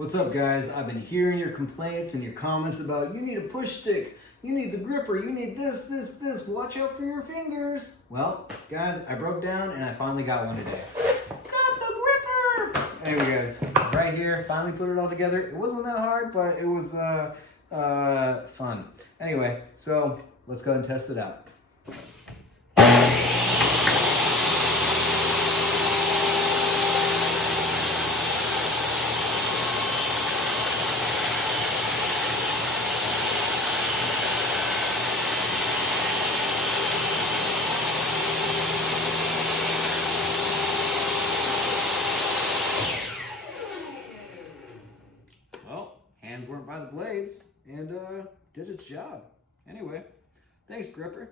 What's up, guys? I've been hearing your complaints and your comments about you need a push stick, you need the gripper, you need this. Watch out for your fingers. Well, guys, I broke down and I finally got one today. Got the gripper! Anyway, guys, right here, finally put it all together. It wasn't that hard, but it was fun. Anyway, so let's go and test it out. Well, hands weren't by the blades and did its job. Anyway, thanks, gripper.